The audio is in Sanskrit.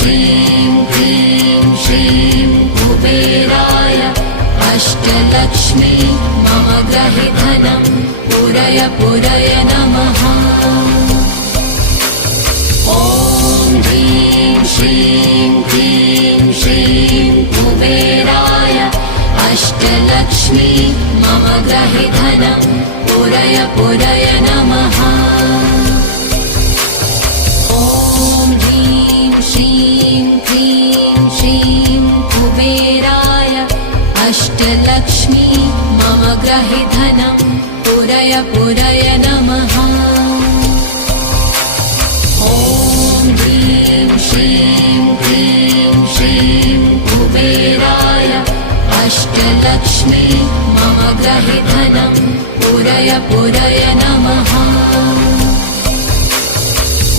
श्रीं क्लीं श्रीं कुबेराय अष्टलक्ष्मी मम गृहे धनं पूरय पूरय नमः। ॐ ह्रीं श्रीं क्लीं श्रीं कुबेराय अष्टलक्ष्मी मम गृहे धनं पूरय पूरय नमः। ॐ ह्रीं श्रीं क्लीं श्रीं कुबेराय अष्टलक्ष्मी मम गृहे धनं पूरय पूरय नमः। ॐ ह्रीं श्रीं क्लीं श्रीं कुबेराय अष्टलक्ष्मी मम गृहे धनं पूरय पूरय